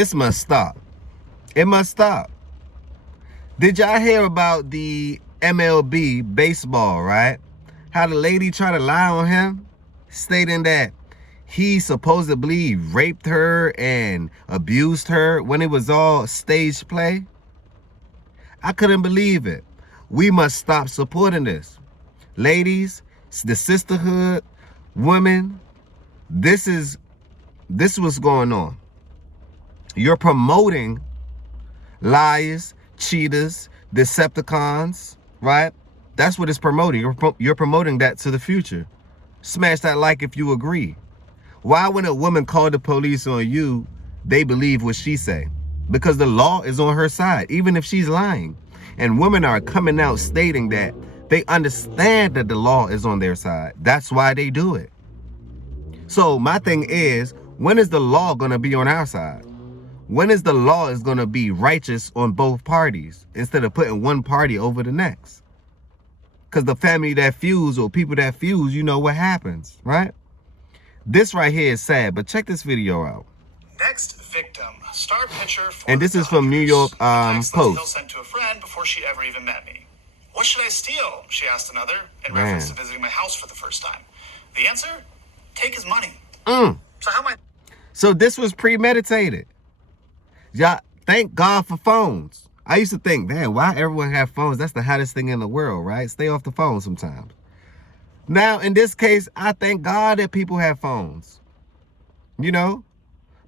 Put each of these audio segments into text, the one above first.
This must stop. It must stop. Did y'all hear about the MLB baseball, right? How the lady tried to lie on him, stating that he supposedly raped her and abused her when it was all stage play? I couldn't believe it. We must stop supporting this. Ladies, the sisterhood, women, this is what's going on. You're promoting liars, cheaters, Decepticons, right? That's what it's promoting. You're promoting that to the future. Smash that like if you agree. Why when a woman called the police on you, they believe what she say? Because the law is on her side, even if she's lying. And women are coming out stating that they understand that the law is on their side. That's why they do it. So my thing is, when is the law going to be on our side? When is the law is going to be righteous on both parties instead of putting one party over the next? Because the family that fuse or people that fuse, you know what happens, right? This right here is sad, but check this video out. Next victim, star pitcher for and this is from New York Post. Sent to a friend before she ever even met me. What should I steal? She asked another in reference to visiting my house for the first time. The answer? Take his money. So this was premeditated. Y'all, thank God for phones. I used to think, man, why everyone have phones? That's the hottest thing in the world, right? Stay off the phone sometimes. Now, in this case, I thank God that people have phones. You know?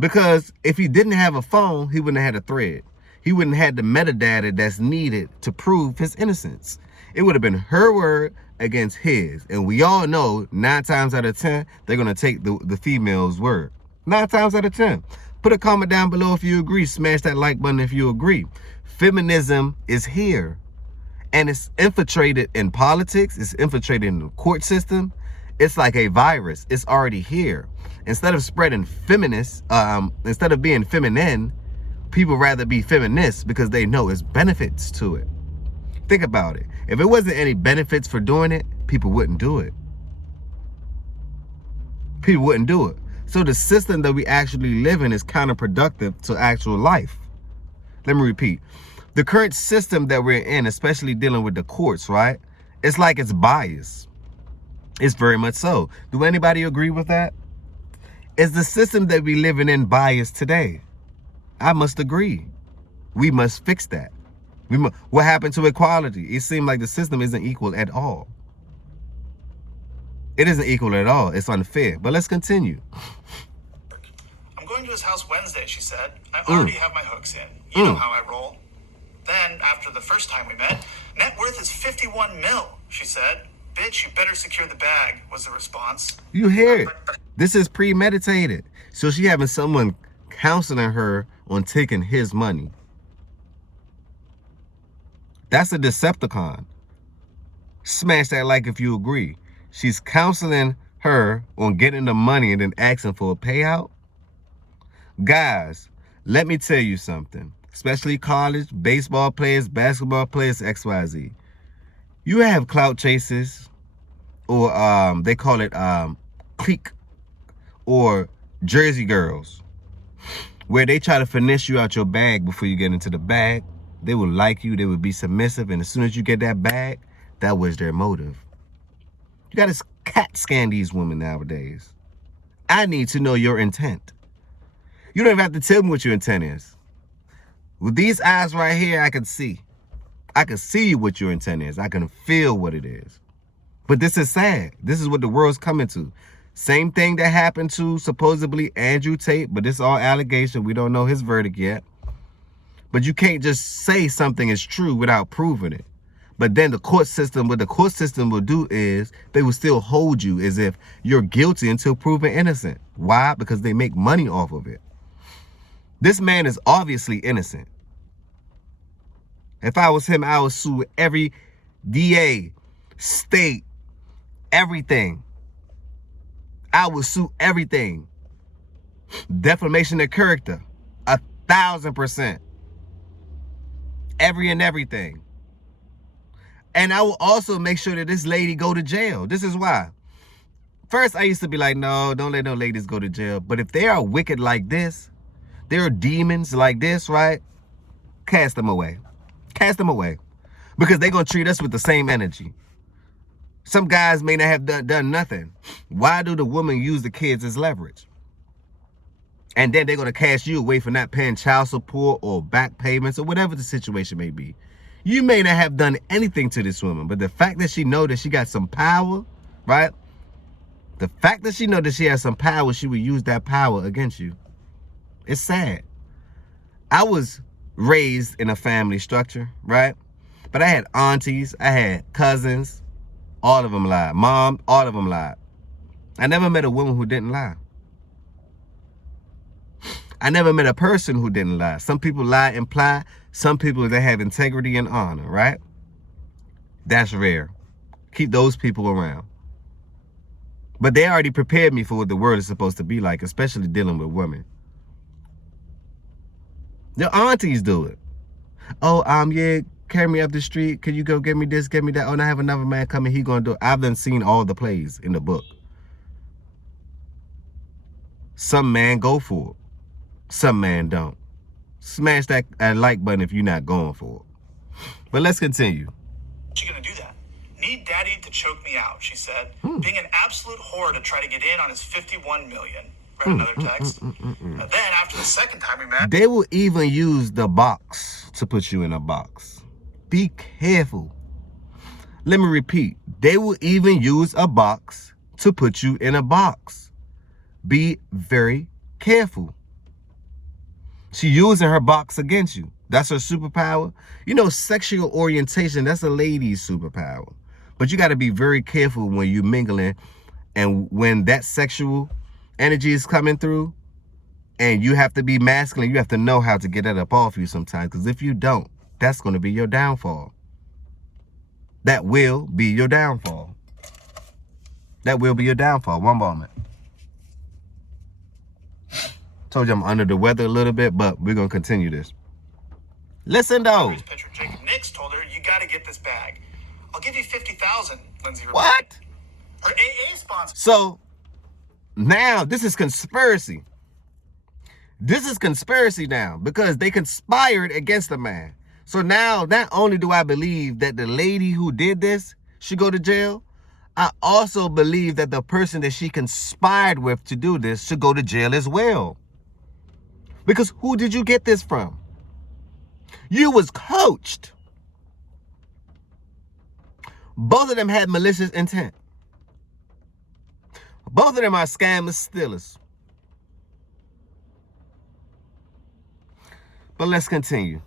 Because if he didn't have a phone, he wouldn't have had a thread. He wouldn't have had the metadata that's needed to prove his innocence. It would have been her word against his. And we all know 9 times out of 10, they're going to take the female's word. 9 times out of 10. Put a comment down below if you agree. Smash that like button if you agree. Feminism is here. And it's infiltrated in politics. It's infiltrated in the court system. It's like a virus. It's already here. Instead of spreading feminists, instead of being feminine, people rather be feminists because they know it's benefits to it. Think about it. If it wasn't any benefits for doing it, people wouldn't do it. People wouldn't do it. So the system that we actually live in is counterproductive to actual life. Let me repeat. The current system that we're in, especially dealing with the courts, right? It's like it's biased. It's very much so. Do anybody agree with that? Is the system that we living in biased today? I must agree. We must fix that. What happened to equality? It seemed like the system isn't equal at all. It isn't equal at all. It's unfair. But let's continue. I'm going to his house Wednesday, she said. I already have my hooks in. You know how I roll. Then, after the first time we met, net worth is 51 mil, she said. Bitch, you better secure the bag, was the response. You hear it. This is premeditated. So she having someone counseling her on taking his money. That's a Decepticon. Smash that like if you agree. She's counseling her on getting the money and then asking for a payout. Guys, let me tell you something. Especially college, baseball players, basketball players, XYZ. You have clout chasers, or they call it clique, or Jersey girls, where they try to finesse you out your bag before you get into the bag. They will like you, they will be submissive, and as soon as you get that bag, that was their motive. You gotta cat scan these women nowadays. I need to know your intent. You don't even have to tell me what your intent is. With these eyes right here, I can see. I can see what your intent is. I can feel what it is. But this is sad. This is what the world's coming to. Same thing that happened to supposedly Andrew Tate, but this is all allegation. We don't know his verdict yet. But you can't just say something is true without proving it. But then the court system, what the court system will do is they will still hold you as if you're guilty until proven innocent. Why? Because they make money off of it. This man is obviously innocent. If I was him, I would sue every DA, state, everything. I would sue everything. Defamation of character, 1,000%. Every and everything. And I will also make sure that this lady go to jail. This is why. First, I used to be like, no, don't let no ladies go to jail. But if they are wicked like this, there are demons like this, right? Cast them away. Cast them away. Because they're going to treat us with the same energy. Some guys may not have done nothing. Why do the women use the kids as leverage? And then they're going to cast you away for not paying child support or back payments or whatever the situation may be. You may not have done anything to this woman, but the fact that she know that she got some power, right? The fact that she know that she has some power, she will use that power against you. It's sad. I was raised in a family structure, right? But I had aunties, I had cousins, all of them lied. Mom, all of them lied. I never met a woman who didn't lie. I never met a person who didn't lie. Some people lie and imply. Some people, they have integrity and honor, right? That's rare. Keep those people around. But they already prepared me for what the world is supposed to be like, especially dealing with women. Your aunties do it. Oh, yeah, carry me up the street. Can you go get me this, get me that? Oh, and I have another man coming. He gonna do it. I've done seen all the plays in the book. Some man go for it. Some man don't. Smash that like button if you're not going for it. But let's continue. She gonna do that? Need daddy to choke me out, she said. Being an absolute whore to try to get in on his 51 million. Read another text. And then after the second time we met, they will even use the box to put you in a box. Be careful. Let me repeat. They will even use a box to put you in a box. Be very careful. She using her box against you. That's her superpower. You know, sexual orientation, that's a lady's superpower. But you got to be very careful when you're mingling and when that sexual energy is coming through and you have to be masculine. You have to know how to get that up off you sometimes, because if you don't, that's going to be your downfall. That will be your downfall. That will be your downfall. One moment. Told you I'm under the weather a little bit, but we're going to continue this. Listen, though. Pitcher Jacob Nix told her, you got to get this bag. I'll give you $50,000, Lindsay replied. What? Her AA sponsor. So, now this is conspiracy. This is conspiracy now because they conspired against the man. So now, not only do I believe that the lady who did this should go to jail, I also believe that the person that she conspired with to do this should go to jail as well. Because who did you get this from? You was coached. Both of them had malicious intent. Both of them are scammers, stealers. But let's continue.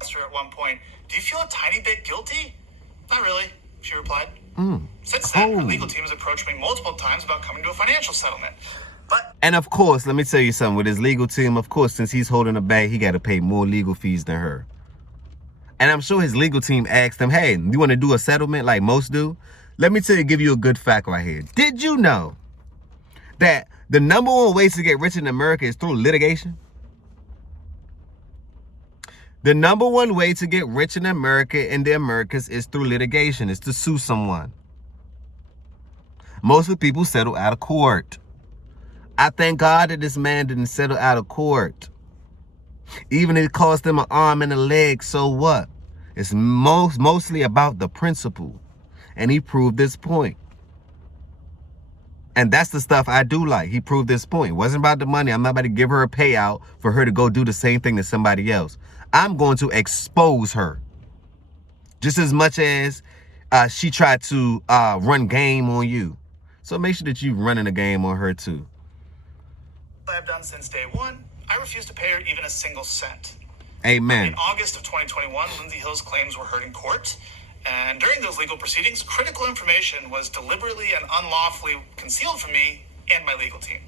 Asked her at one point, do you feel a tiny bit guilty? Not really, she replied. Since then, her legal team has approached me multiple times about coming to a financial settlement. And of course, let me tell you something. With his legal team, of course, since he's holding a bag, he got to pay more legal fees than her. And I'm sure his legal team asked him, hey, you want to do a settlement like most do? Let me give you a good fact right here. Did you know that the number one way to get rich in America is through litigation? The number one way to get rich in America and the Americas is through litigation, is to sue someone. Most of the people settle out of court. I thank God that this man didn't settle out of court. Even if it cost him an arm and a leg, so what? It's mostly about the principle. And he proved this point. And that's the stuff I do like. He proved this point. It wasn't about the money. I'm not about to give her a payout for her to go do the same thing to somebody else. I'm going to expose her. Just as much as she tried to run game on you. So make sure that you're running a game on her too. I've done since day one. I refuse to pay her even a single cent. Amen. In August of 2021, Lindsay Hill's claims were heard in court. And during those legal proceedings, critical information was deliberately and unlawfully concealed from me and my legal team.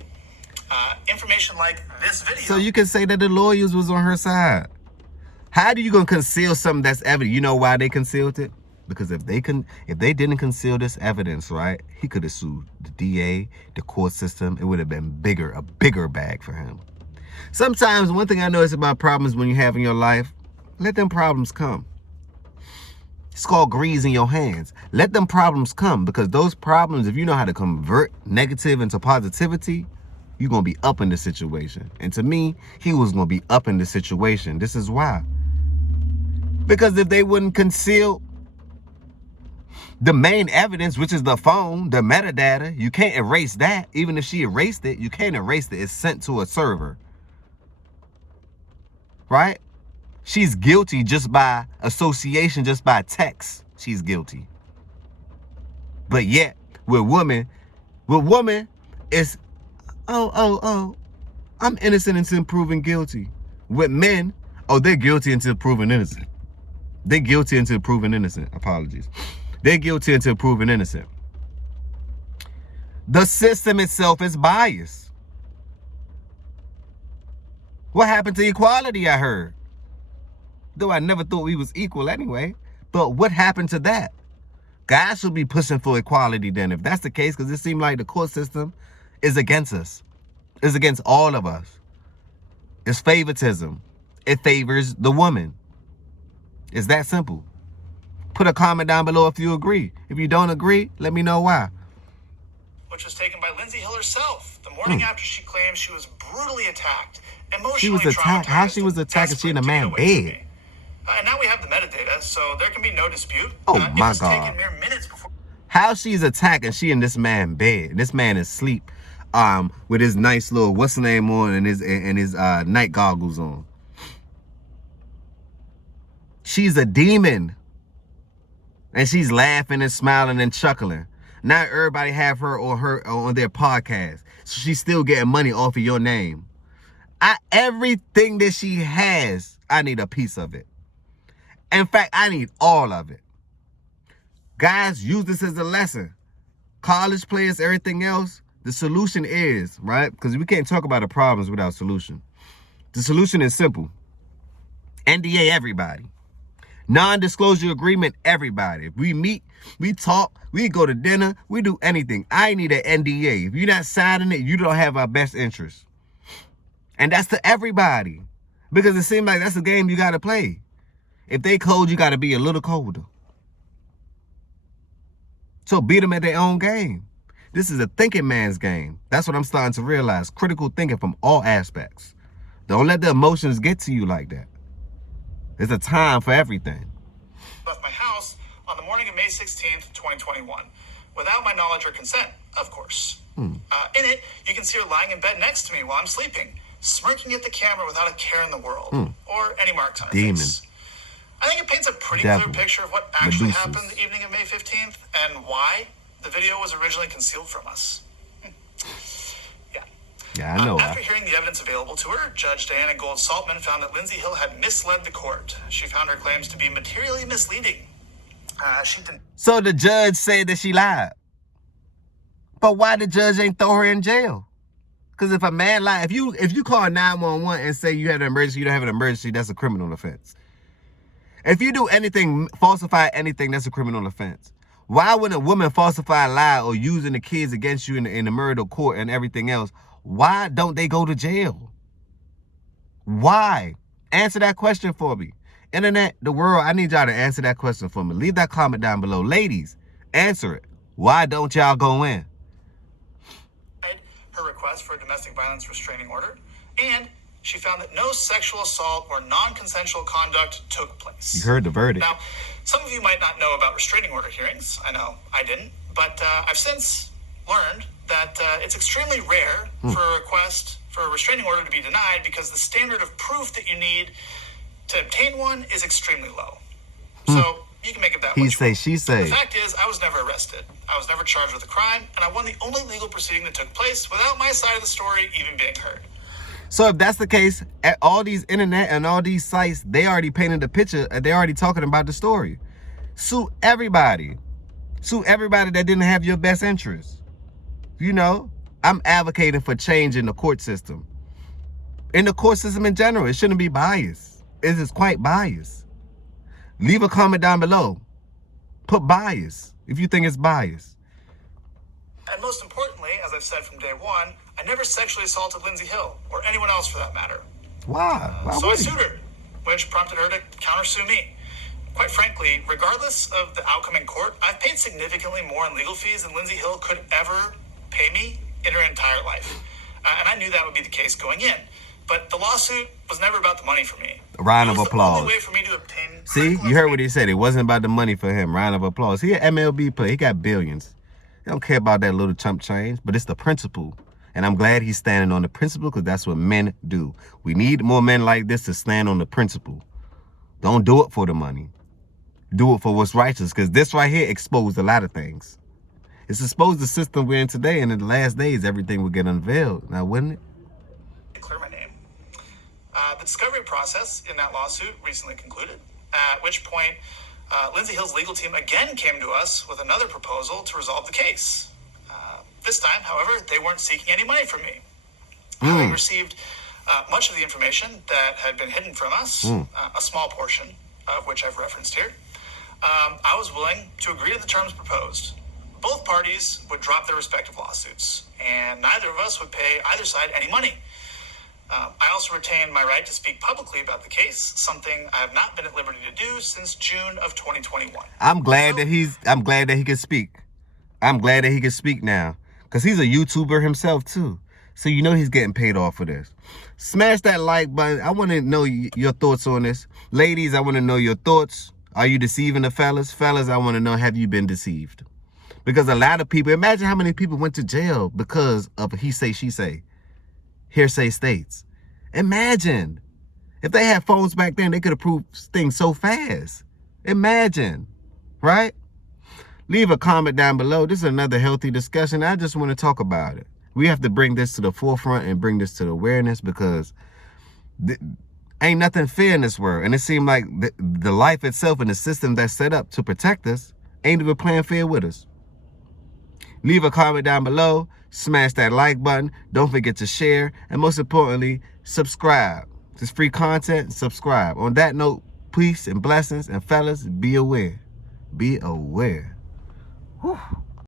Information like this video. So you can say that the lawyers was on her side. How do you gonna conceal something that's evident? You know why they concealed it? Because if they didn't conceal this evidence, right, he could have sued the DA, the court system. It would have been a bigger bag for him. Sometimes one thing I notice about problems when you have in your life, let them problems come. It's called grease in your hands. Let them problems come, because those problems, if you know how to convert negative into positivity, you're going to be up in the situation. And to me, he was going to be up in the situation. This is why. Because if they wouldn't conceal the main evidence, which is the phone, the metadata, you can't erase that. Even if she erased it, you can't erase it. It's sent to a server. Right? She's guilty just by association, just by text. She's guilty. But yet, with women, it's, I'm innocent until proven guilty. With men, they're guilty until proven innocent. They're guilty until proven innocent. Apologies. They're guilty until proven innocent. The system itself is biased. What happened to equality, I heard? Though I never thought we was equal anyway. But what happened to that? Guys should be pushing for equality then, if that's the case, because it seems like the court system is against us. It's against all of us. It's favoritism. It favors the woman. It's that simple. Put a comment down below if you agree. If you don't agree, let me know why. Which was taken by Lindsay Hill herself the morning after she claimed she was brutally attacked, emotionally She was attacked. How she was attacked if she in a man's bed? And now we have the metadata, so there can be no dispute. Oh my It was God. taken mere minutes before. How she's attacked and she in this man's bed. This man is asleep with his nice little what's the name on and his night goggles on. She's a demon. And she's laughing and smiling and chuckling. Now everybody have her on their podcast. So she's still getting money off of your name. Everything that she has, I need a piece of it. In fact, I need all of it. Guys, use this as a lesson. College players, everything else, the solution is, right? Because we can't talk about the problems without solution. The solution is simple. NDA everybody. Non-disclosure agreement, everybody. If we meet, we talk, we go to dinner, we do anything. I need an NDA. If you're not signing it, you don't have our best interest. And that's to everybody. Because it seems like that's a game you got to play. If they cold, you got to be a little colder. So beat them at their own game. This is a thinking man's game. That's what I'm starting to realize. Critical thinking from all aspects. Don't let the emotions get to you like that. There's a time for everything. Left my house on the morning of May 16th, 2021, without my knowledge or consent, of course. In it, you can see her lying in bed next to me while I'm sleeping, smirking at the camera without a care in the world, or any marks on her face. I think it paints a pretty clear picture of what actually happened the evening of May 15th and why the video was originally concealed from us. Yeah, I know. After hearing the evidence available to her, Judge Diana Gold-Saltman found that Lindsay Hill had misled the court. She found her claims to be materially misleading. So the judge said that she lied. But why the judge ain't throw her in jail? Because if a man lied, if you call 911 and say you have an emergency, you don't have an emergency, that's a criminal offense. If you do anything, falsify anything, that's a criminal offense. Why would a woman falsify a lie or using the kids against you in the murder court and everything else? Why don't they go to jail? Why? Answer that question for me. Internet, the world, I need y'all to answer that question for me. Leave that comment down below. Ladies, answer it. Why don't y'all go in? Her request for a domestic violence restraining order, and she found that no sexual assault or non-consensual conduct took place. You heard the verdict. Now, some of you might not know about restraining order hearings. I know I didn't, but I've since learned that it's extremely rare for a request for a restraining order to be denied because the standard of proof that you need to obtain one is extremely low. So you can make it that way. He say, she say. The fact is, I was never arrested. I was never charged with a crime, and I won the only legal proceeding that took place without my side of the story even being heard. So if that's the case, at all these internet and all these sites, they already painted the picture. They already talking about the story. Sue everybody. Sue everybody that didn't have your best interest. You know, I'm advocating for change in the court system. In the court system in general, it shouldn't be biased. It is quite biased. Leave a comment down below. Put bias if you think it's biased. And most importantly, as I've said from day one, I never sexually assaulted Lindsay Hill, or anyone else for that matter. Why? So I sued her, which prompted her to countersue me. Quite frankly, regardless of the outcome in court, I've paid significantly more in legal fees than Lindsay Hill could ever pay me in her entire life. And I knew that would be the case going in. But the lawsuit was never about the money for me. A round It of was applause. the only way for me to obtain See, critical you heard what he said. It wasn't about the money for him. Round of applause. He an MLB player. He got billions. He don't care about that little chump change, but it's the principle. And I'm glad he's standing on the principle because that's what men do. We need more men like this to stand on the principle. Don't do it for the money. Do it for what's righteous, because this right here exposed a lot of things. It's exposed the system we're in today, and in the last days, everything will get unveiled. Now, wouldn't it? Clear my name. The discovery process in that lawsuit recently concluded, at which point Lindsay Hill's legal team again came to us with another proposal to resolve the case. This time, however, they weren't seeking any money from me. Having received much of the information that had been hidden from us, a small portion of which I've referenced here, I was willing to agree to the terms proposed. Both parties would drop their respective lawsuits, and neither of us would pay either side any money. I also retained my right to speak publicly about the case, something I have not been at liberty to do since June of 2021. I'm glad that he can speak. I'm glad that he can speak now, because he's a YouTuber himself too. So you know he's getting paid off for this. Smash that like button. I want to know your thoughts on this. Ladies, I want to know your thoughts. Are you deceiving the fellas? Fellas, I want to know, have you been deceived? Because a lot of people, imagine how many people went to jail because of he say, she say. Hearsay states. Imagine. If they had phones back then, they could have proved things so fast. Imagine. Right? Leave a comment down below. This is another healthy discussion. I just want to talk about it. We have to bring this to the forefront and bring this to the awareness, because ain't nothing fair in this world. And it seemed like the life itself and the system that's set up to protect us ain't even playing fair with us. Leave a comment down below. Smash that like button. Don't forget to share. And most importantly, subscribe. This free content, subscribe. On that note, peace and blessings. And fellas, be aware. Be aware. Whew.